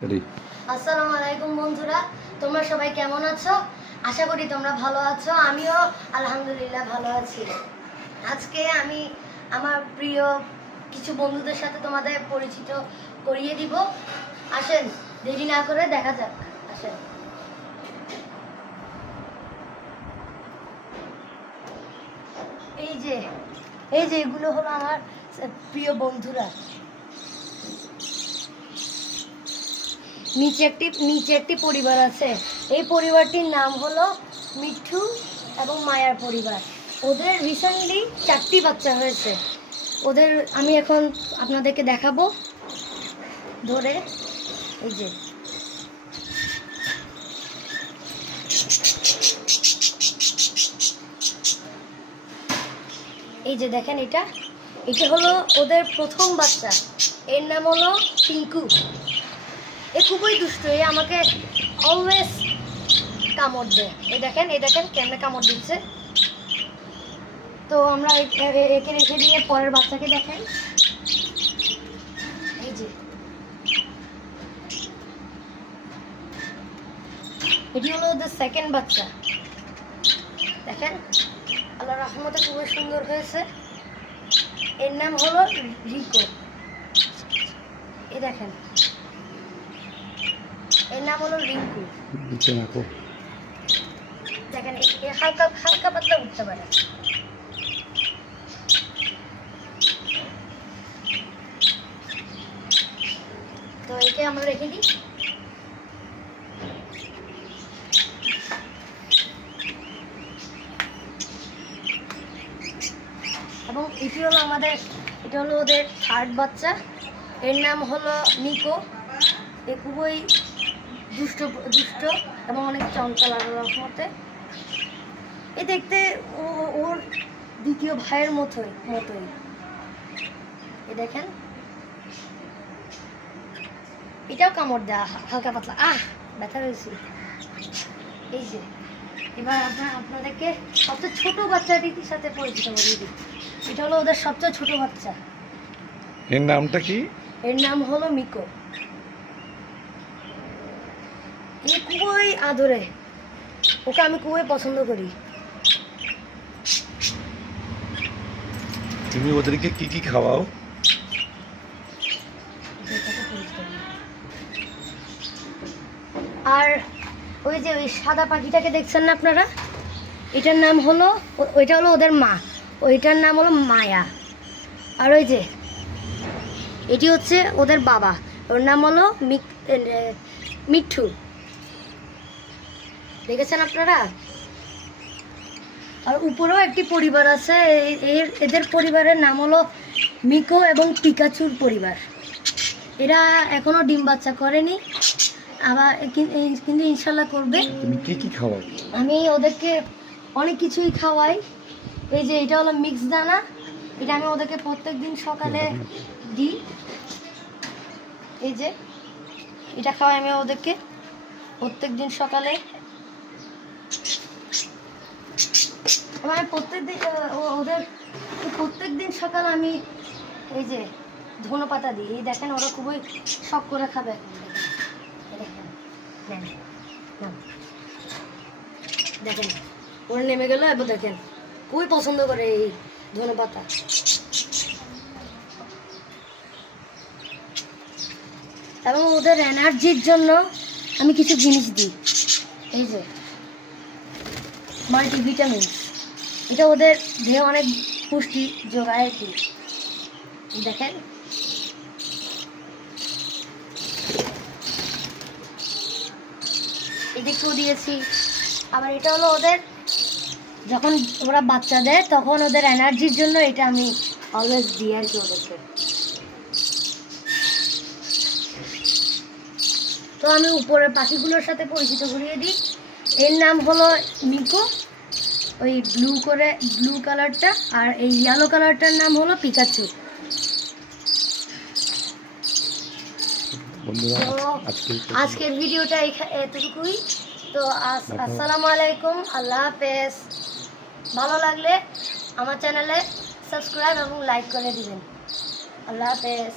আসসালামু আলাইকুম বন্ধুরা, তোমরা সবাই কেমন আছো? আশা করি তোমরা ভালো আছো। আমিও আলহামদুলিল্লাহ ভালো আছি। আজকে আমি আমার প্রিয় কিছু বন্ধুদের সাথে তোমাদের পরিচিত করিয়ে দিব। আসেন, দেরি না করে দেখা যাক। আসেন। এই যে এগুলো হলো আমার প্রিয় বন্ধুরা। নিচে একটি পরিবার আছে। এই পরিবারটির নাম হলো মিঠু এবং মায়ার পরিবার। ওদের রিসেন্টলি 4টি বাচ্চা হয়েছে। ওদের আমি এখন আপনাদেরকে দেখাবো ধরে। এই যে দেখেন, এটা হলো ওদের প্রথম বাচ্চা। এর নাম হলো টিঙ্কু। এ খুবই দুষ্ট, এ আমাকে অলওয়েজ কামড় দেয়। এই দেখেন কেমনে কামড় দিচ্ছে। তো আমরা একে রেখে দিয়ে পরের বাচ্চাকে দেখেন। এই যে এটি হলো ওদের সেকেন্ড বাচ্চা। দেখেন, আল্লাহর রহমতে খুবই সুন্দর হয়েছে। এর নাম হলো রিকো। এই দেখেন, এর নাম হলো রিঙ্কু। দেখেন, হালকা পাতলা উঠতে পারে। তো একে আমরা রেখে দিই। এবং এটা হলো ওদের থার্ড বাচ্চা। এর নাম হলো নিকো। এ খুবই দুষ্ট এবং অনেক চঞ্চল আল্লাহর রহমতে। এ দেখতে ওর দ্বিতীয় ভাইয়ের মতোই। এ দেখেন, এটাও কামড় দেয়া হালকা পাতলা। ব্যথা হয়েছে। এই যে এবার আপনাদেরকে সবচেয়ে ছোট বাচ্চাটির সাথে পরিচিত করিয়ে দিই। এটা হলো ওদের সবচেয়ে ছোট বাচ্চা। এর নামটা কি? এর নাম হলো মিকো। এ খুবই আদরে, ওকে আমি খুবই পছন্দ করি। তুমি ওদেরকে কি কি খাওয়াও? আর ওই যে ওই সাদা পাখিটাকে দেখছেন না আপনারা, ওইটা হলো ওদের মা। ওইটার নাম হলো মায়া। আর ওই যে এটি হচ্ছে ওদের বাবা, ওর নাম হলো মিঠু। দেখেছেন আপনারা? আর উপরেও একটি পরিবার আছে। এদের পরিবারের নাম হলো মিকো এবং পিকাচুর পরিবার। এরা এখনো ডিম বাচ্চা করেনি, আবার কিন্তু ইনশাল্লাহ করবে। তুমি কি কি খাওয়াও? আমি ওদেরকে অনেক কিছুই খাওয়াই। এই যে এটা হলো মিক্স দানা। এটা আমি ওদেরকে প্রত্যেকদিন সকালে দিই। এই যে এটা খাওয়াই আমি ওদেরকে প্রত্যেকদিন সকালে। আমার প্রত্যেকদিন সকালে আমি এই যে ধনেপাতা দিই। এই দেখেন, ওরা খুবই শখ করে খাবে। দেখেন ওরা নেমে গেল। এবার দেখেন, খুবই পছন্দ করে এই ধনেপাতা। এবং ওদের এনার্জির জন্য আমি কিছু জিনিস দিই। এই যে মাল্টিভিটামিন, এটা ওদের দেহে অনেক পুষ্টি যোগায় আর কি। দেখেন, এদিকেও দিয়েছি। আবার এটা হলো ওদের যখন ওরা বাচ্চা দেয় তখন ওদের এনার্জির জন্য এটা আমি অলওয়েজ দিই আর কি ওদেরকে। তো আমি উপরের পাখিগুলোর সাথে পরিচিত করিয়ে দিই। এর নাম হলো মিকো, ওই ব্লু কালারটা। আর এই ইয়েলো কালারটার নাম হলো পিকাচু। আজকের ভিডিওটা এতটুকুই। তো আসসালামু আলাইকুম, আল্লাহ হাফেজ। ভালো লাগলে আমার চ্যানেলে সাবস্ক্রাইব এবং লাইক করে দিবেন। আল্লাহ হাফেজ।